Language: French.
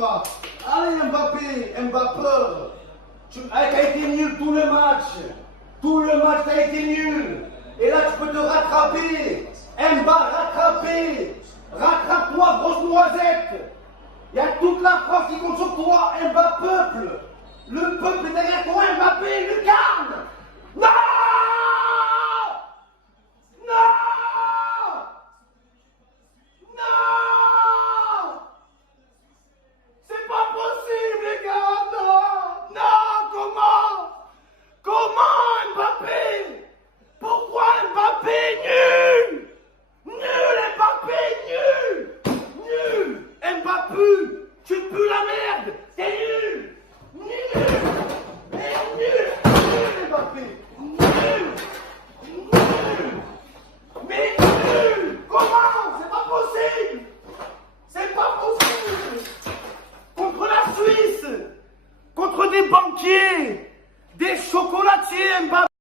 va. Allez Mbappé, Mbappé. T'as été nul tout le match. Tout le match, t'as été nul. Et là, tu peux te rattraper. rattraper. Rattrape-toi, grosse noisette. Il y a toute la France qui compte sur toi, Mbappé. Le peuple est derrière toi, Mbappé, lucarne. Non! Non! Non! C'est pas possible, les gars, non! Non, comment? Comment, Mbappé? Pourquoi Mbappé nul? Nul, Mbappé, nul! Nul! Mbappé, tu pues la merde! T'es nul! Nul! Mais nul! Nul, Mbappé! Nul! Nul! Mais nul! Comment? C'est pas possible! C'est pas possible! Contre la Suisse! Contre des banquiers! Des chocolatiers, Mbappé!